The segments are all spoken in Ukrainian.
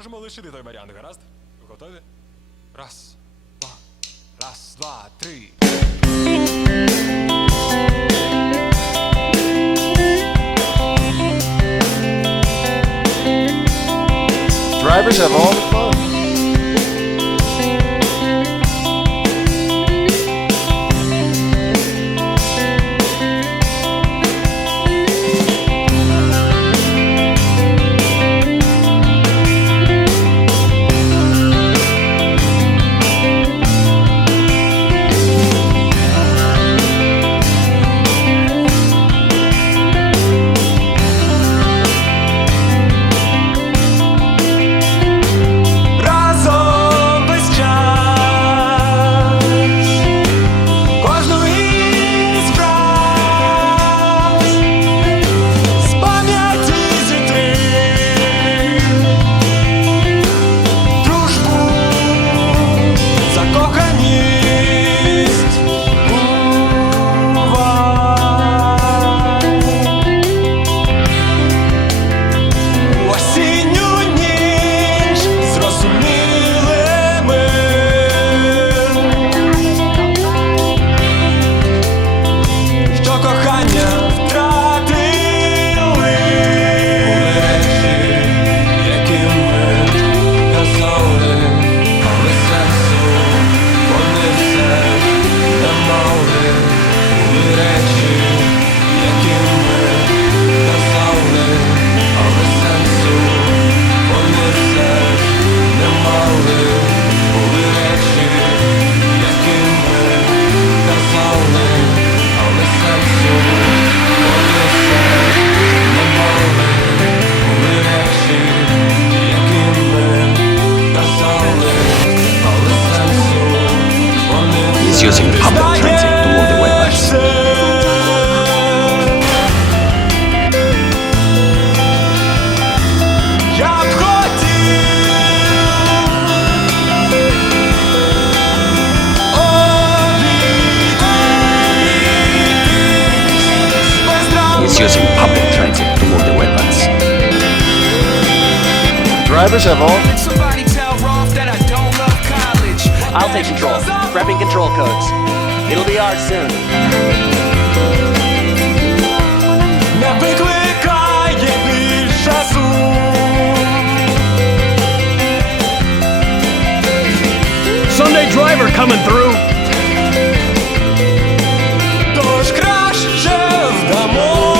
Можемо лишити той варіант, гаразд? Готові? Раз, два, раз, два, три. Drivers have all the fun. Using public transit to all the wetlands. He's using public transit to all the wetlands. Drivers have all. Somebody tell Rolf that I don't love college. I'll take control. Prepping control codes. It'll be ours soon. Не викликає більше Sunday driver coming through. Тож краще вдамо.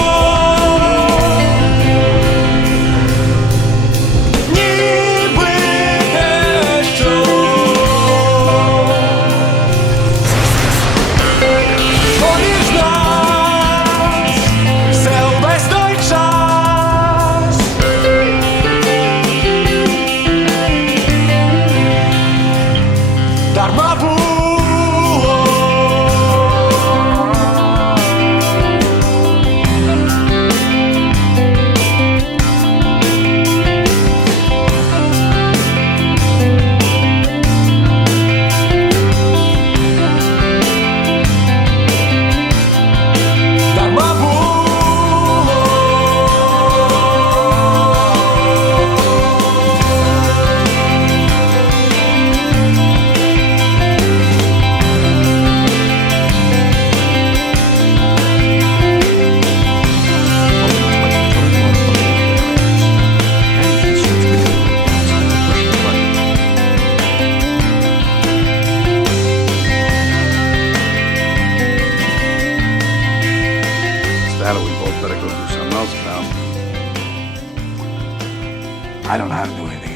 Ніби те, що поміж нас все увесь той час. Дарма було. Дарма було. Battle, we both better go do something else, pal. I don't know how to do anything